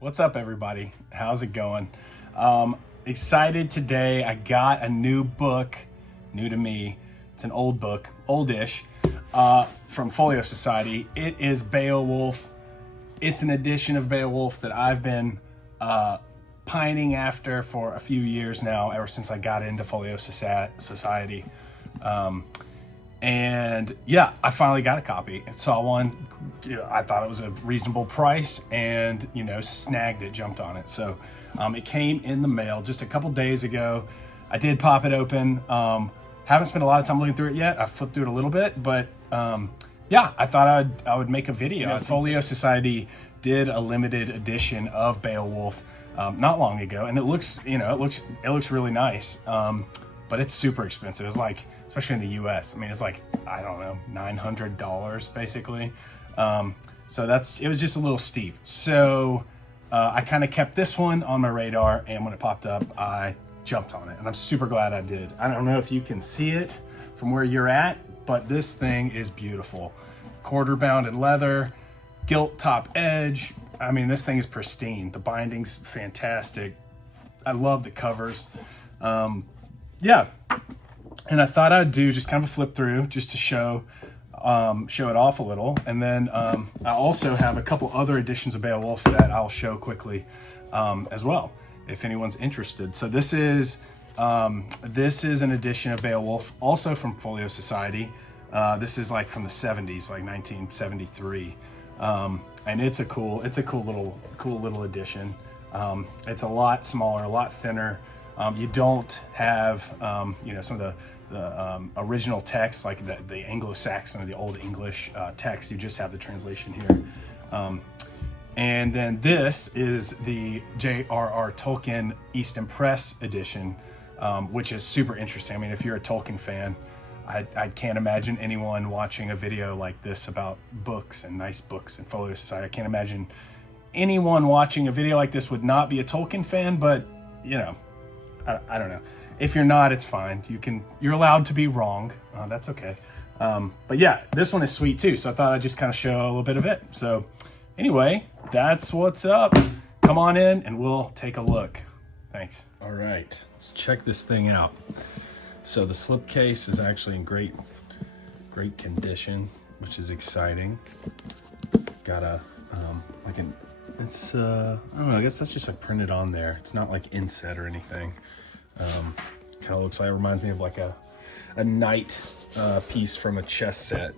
What's up, everybody? How's it going? Excited today. I got a new book, new to me. It's an old book, oldish, from Folio Society. It is Beowulf. It's an edition of Beowulf that I've been pining after for a few years now, ever since I got into Folio Society. And yeah, I finally got a copy. I saw one, I thought it was a reasonable price, and snagged it, jumped on it. So it came in the mail just a couple days ago. I did pop it open. Haven't spent a lot of time looking through it yet. I flipped through it a little bit, but yeah, I thought I would make a video. Folio Society did a limited edition of Beowulf not long ago, and it looks really nice. But it's super expensive. It's like, especially in the US, I mean, it's like, I don't know, $900 basically. So it was just a little steep. So I kind of kept this one on my radar, and when it popped up, I jumped on it, and I'm super glad I did. I don't know if you can see it from where you're at, but this thing is beautiful. Quarter bound in leather, gilt top edge. I mean, this thing is pristine. The binding's fantastic. I love the covers. Yeah, and I thought I'd do just kind of a flip through just to show it off a little. And then I also have a couple other editions of Beowulf that I'll show quickly as well, if anyone's interested. So this is an edition of Beowulf, also from Folio Society. This is like from the 70s, like 1973. And it's a cool little edition. It's a lot smaller, a lot thinner. You don't have, some of the original text, like the Anglo-Saxon or the Old English text. You just have the translation here. And then this is the JRR Tolkien Easton Press edition, which is super interesting. I mean, if you're a Tolkien fan, I can't imagine anyone watching a video like this about books and nice books and Folio Society. I can't imagine anyone watching a video like this would not be a Tolkien fan, but I don't know. If you're not, it's fine. You're allowed to be wrong. That's okay. But yeah, this one is sweet too. So I thought I'd just kind of show a little bit of it. So anyway, that's what's up. Come on in and we'll take a look. Thanks. All right, let's check this thing out. So the slipcase is actually in great condition, which is exciting. Got a, I don't know, I guess that's just like printed on there. It's not like inset or anything. Kind of looks like, it reminds me of like a knight piece from a chess set.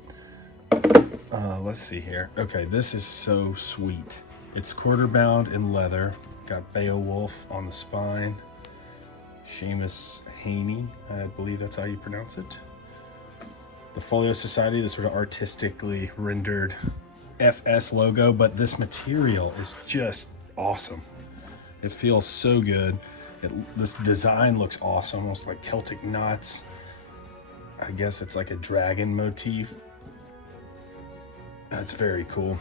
Let's see here. Okay, this is so sweet. It's quarter bound in leather. Got Beowulf on the spine. Seamus Heaney, I believe that's how you pronounce it. The Folio Society, this sort of artistically rendered FS logo, but this material is just awesome. It feels so good. This design looks awesome, almost like Celtic knots. I guess it's like a dragon motif. That's very cool.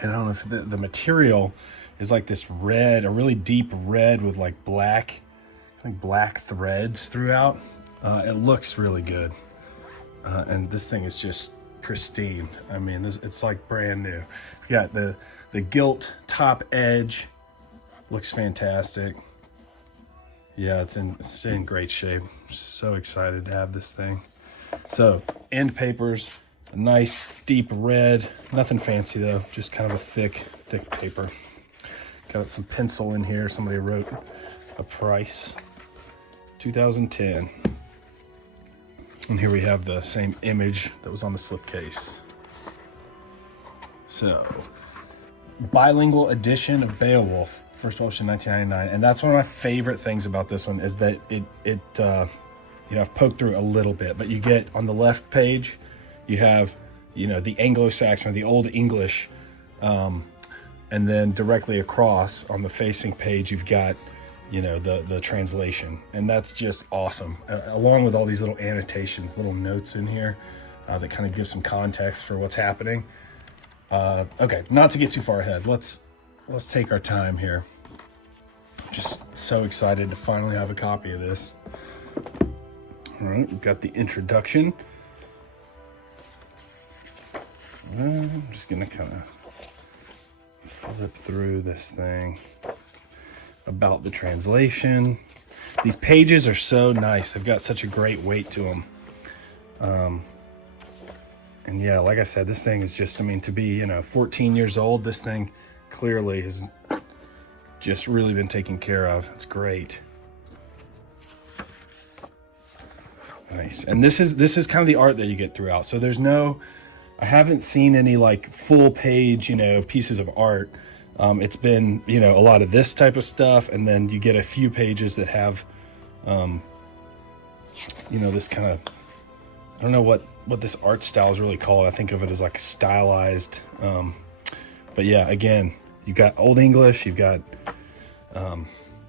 And I don't know if the material is like this red, a really deep red with like black threads throughout. It looks really good. And this thing is just pristine. I mean, it's like brand new. It's got the gilt top edge. Looks fantastic. Yeah, it's in great shape. So excited to have this thing. So end papers, a nice deep red. Nothing fancy though, just kind of a thick paper. Got some pencil in here. Somebody wrote a price, 2010. And here we have the same image that was on the slipcase. So, bilingual edition of Beowulf, first published in 1999. And that's one of my favorite things about this one, is that I've poked through a little bit, but you get on the left page, you have, the Anglo-Saxon or the Old English, and then directly across on the facing page, you've got the translation, and that's just awesome, along with all these little annotations, little notes in here that kind of give some context for what's happening. Okay, not to get too far ahead, let's take our time here. Just so excited to finally have a copy of this. All right, we've got the introduction. I'm just gonna kind of flip through this thing about the translation. These pages are so nice. They've got such a great weight to them. And yeah, like I said, this thing is just, I mean, to be, 14 years old, this thing clearly has just really been taken care of. It's great. Nice. And this is kind of the art that you get throughout. So there's I haven't seen any like full page, pieces of art. It's been, a lot of this type of stuff. And then you get a few pages that have, this kind of, I don't know what this art style is really called. I think of it as like stylized. But yeah, again, you've got Old English, you've got,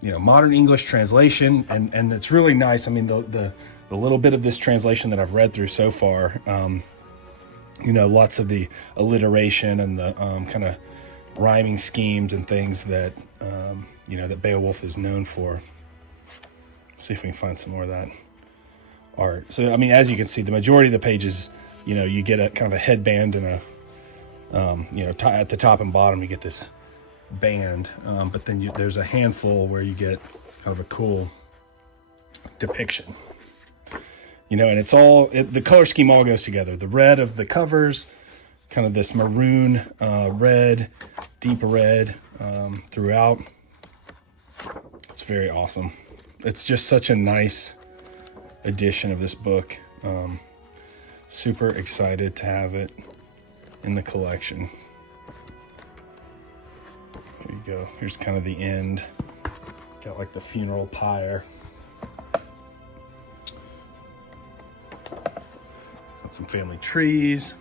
modern English translation. And it's really nice. I mean, the little bit of this translation that I've read through so far, lots of the alliteration and the kind of rhyming schemes and things that, that Beowulf is known for. See if we can find some more of that art. So, I mean, as you can see, the majority of the pages, you get a kind of a headband and at the top and bottom, you get this band. But then there's a handful where you get kind of a cool depiction. And it's the color scheme all goes together. The red of the covers, kind of this maroon, red, deep red throughout. It's very awesome. It's just such a nice edition of this book. Super excited to have it in the collection. Here you go. Here's kind of the end. Got like the funeral pyre. Some family trees,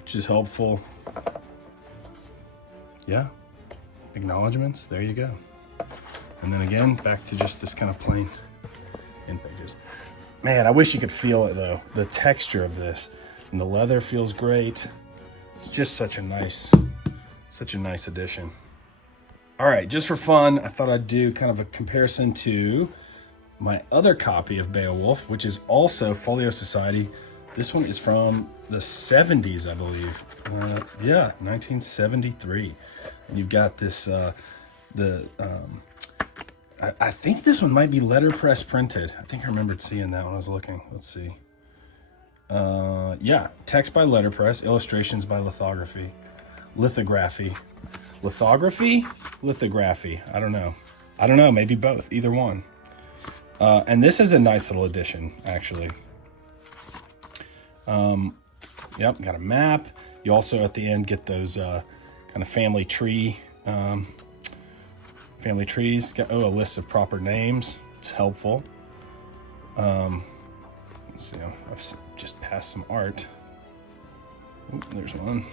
which is helpful. Yeah, acknowledgements, there you go. And then again, back to just this kind of plain end pages. Man, I wish you could feel it though. The texture of this, and the leather feels great. It's just such a nice edition. All right, just for fun, I thought I'd do kind of a comparison to my other copy of Beowulf, which is also Folio Society. This one is from the 70s, I believe. 1973. And you've got this, I think this one might be letterpress printed. I think I remembered seeing that when I was looking. Let's see. Yeah, text by letterpress, illustrations by lithography. Lithography. Lithography. I don't know, maybe both, either one. And this is a nice little edition, actually. Yep, got a map. You also at the end get those kind of family trees. Got a list of proper names. It's helpful. Let's see. I've just passed some art. Ooh, there's one.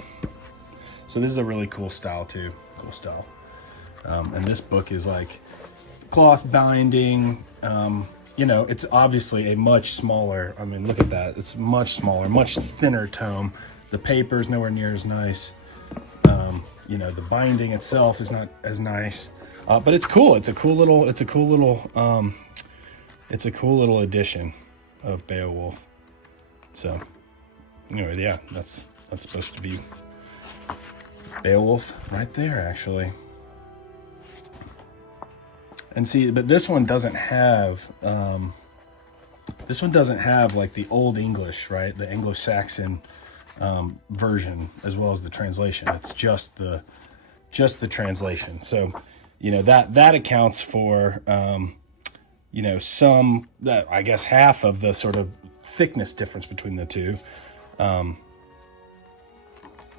So this is a really cool style too. Cool style. And this book is like cloth binding. It's obviously a much smaller, I mean, look at that. It's much smaller, much thinner tome. The paper's nowhere near as nice. The binding itself is not as nice, but it's cool. It's a cool little edition of Beowulf. So anyway, yeah, that's supposed to be Beowulf right there, actually. And see, but this one doesn't have like the Old English, right? The Anglo-Saxon version, as well as the translation. It's just the translation. So, that accounts for some, that I guess half of the sort of thickness difference between the two. But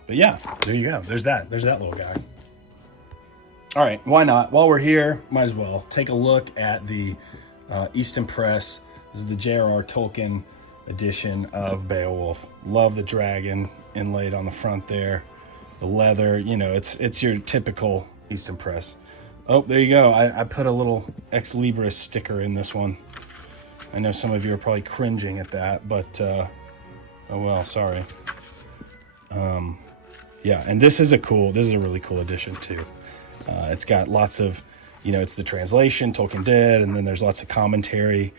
yeah, there you go. There's that little guy. All right, why not? While we're here, might as well take a look at the Easton Press. This is the JRR Tolkien edition of Beowulf. Love the dragon inlaid on the front there. The leather, it's your typical Easton Press. Oh, there you go. I put a little Ex Libris sticker in this one. I know some of you are probably cringing at that, but oh well, sorry. Yeah, and this is a really cool edition too. It's got lots of, it's the translation, Tolkien did, and then there's lots of commentary.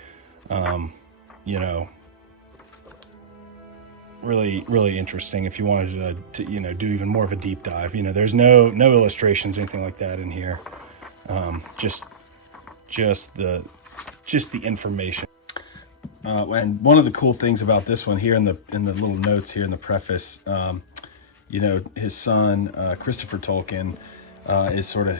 really interesting if you wanted to do even more of a deep dive. There's no illustrations or anything like that in here. Just the information. And one of the cool things about this one here in the little notes here in the preface, his son Christopher Tolkien is sort of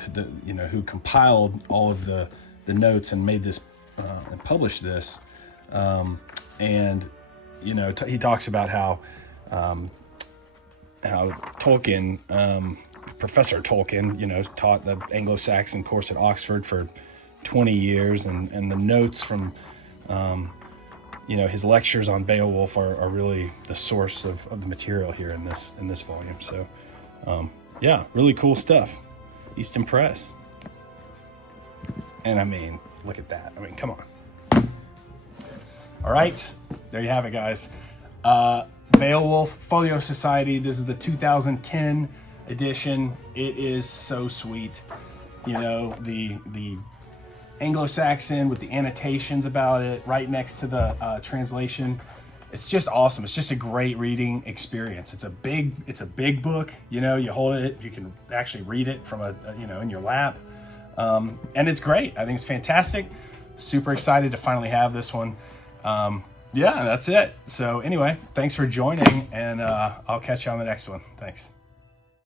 who compiled all of the notes and made this and published this, and he talks about how Tolkien, Professor Tolkien, taught the Anglo-Saxon course at Oxford for 20 years, and the notes from his lectures on Beowulf are really the source of the material here in this volume. So yeah, really cool stuff. Easton Press. And I mean, look at that. I mean, come on. All right, there you have it, guys. Beowulf, Folio Society. This is the 2010 edition. It is so sweet. The Anglo-Saxon with the annotations about it right next to the translation. It's just awesome. It's just a great reading experience. It's a big book. You hold it, you can actually read it from in your lap. And it's great. I think it's fantastic. Super excited to finally have this one. Yeah, that's it. So anyway, thanks for joining, and I'll catch you on the next one. Thanks.